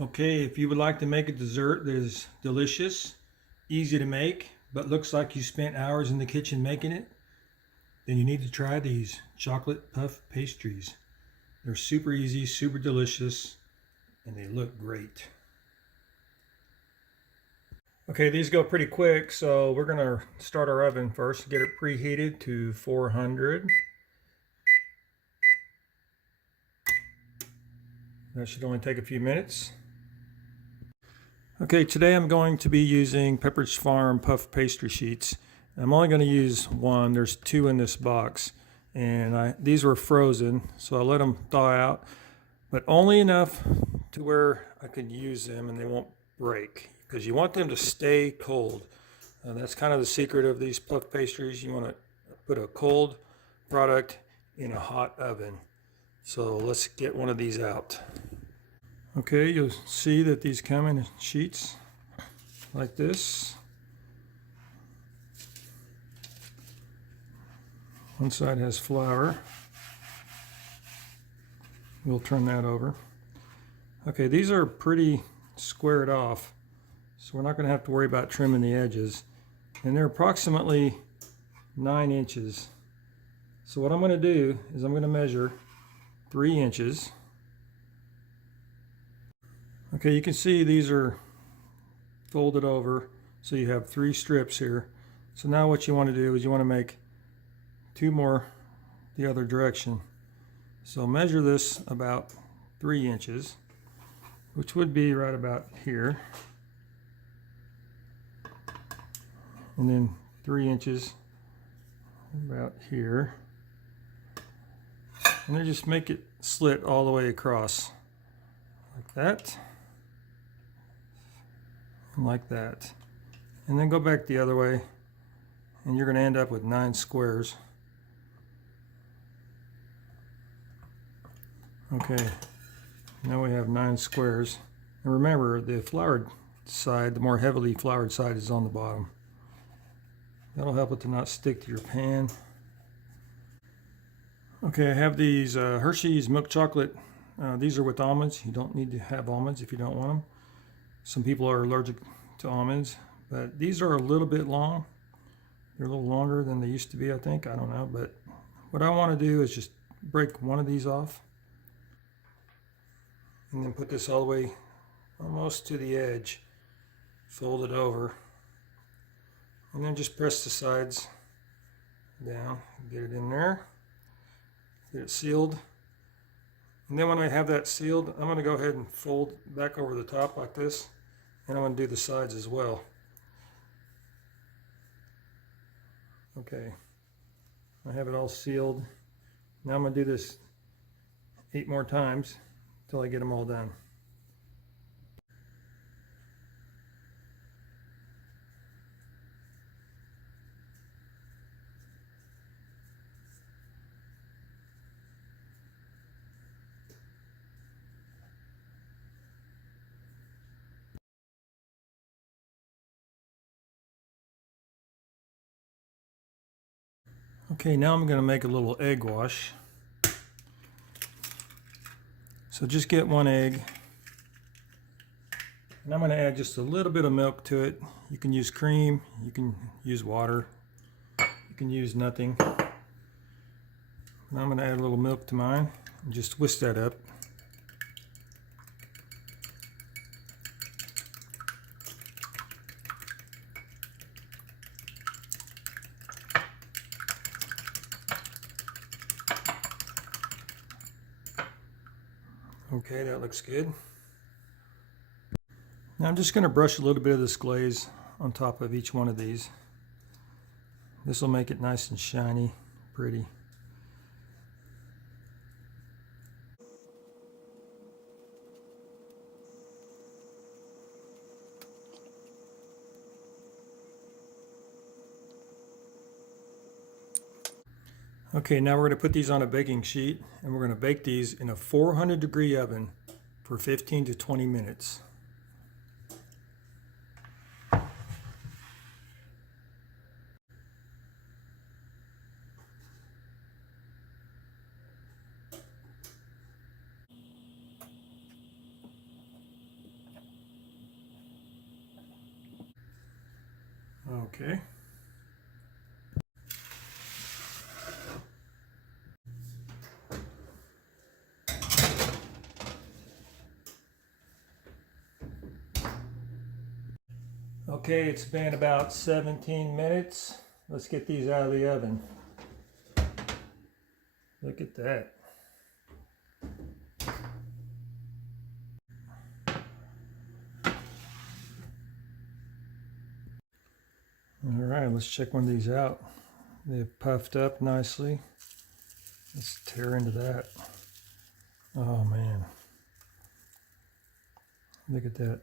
Okay, if you would like to make a dessert that is delicious, easy to make, but looks like you spent hours in the kitchen making it, then you need to try these chocolate puff pastries. They're super easy, super delicious, and they look great. Okay, these go pretty quick, so we're gonna start our oven first, get it preheated to 400. That should only take a few minutes. Okay, today I'm going to be using Pepperidge Farm puff pastry sheets. I'm only going to use one. There's two in this box, and these were frozen, so I let them thaw out, but only enough to where I could use them and they won't break, because you want them to stay cold. That's kind of the secret of these puff pastries. You want to put a cold product in a hot oven. So let's get one of these out. Okay, you'll see that these come in sheets like this. One side has flour. We'll turn that over. Okay, these are pretty squared off, so we're not going to have to worry about trimming the edges. And they're approximately 9 inches. So what I'm going to do is I'm going to measure 3 inches. Okay, you can see these are folded over, so you have 3 strips here. So now what you want to do is you want to make 2 more the other direction. So measure this about 3 inches, which would be right about here. And then 3 inches about here. And then just make it slit all the way across, like that. And like that. And then go back the other way, and you're going to end up with 9 squares. Okay, now we have 9 squares. And remember, the floured side, the more heavily floured side, is on the bottom. That'll help it to not stick to your pan. Okay, I have these Hershey's milk chocolate. These are with almonds. You don't need to have almonds if you don't want them. Some people are allergic to almonds, but these are a little bit long. They're a little longer than they used to be, I think. I don't know, but what I want to do is just break one of these off and then put this all the way almost to the edge, fold it over, and then just press the sides down, get it in there, get it sealed. And then when I have that sealed, I'm going to go ahead and fold back over the top like this, and I'm going to do the sides as well. Okay, I have it all sealed. Now I'm going to do this 8 more times until I get them all done. Okay, now I'm going to make a little egg wash. So just get 1 egg, and I'm going to add just a little bit of milk to it. You can use cream, you can use water, you can use nothing. Now I'm going to add a little milk to mine and just whisk that up. Okay, that looks good. Now I'm just going to brush a little bit of this glaze on top of each one of these. This will make it nice and shiny, pretty. Okay, now we're going to put these on a baking sheet, and we're going to bake these in a 400-degree oven for 15 to 20 minutes. Okay. Okay, it's been about 17 minutes. Let's get these out of the oven. Look at that. All right, let's check one of these out. They've puffed up nicely. Let's tear into that. Oh man. Look at that.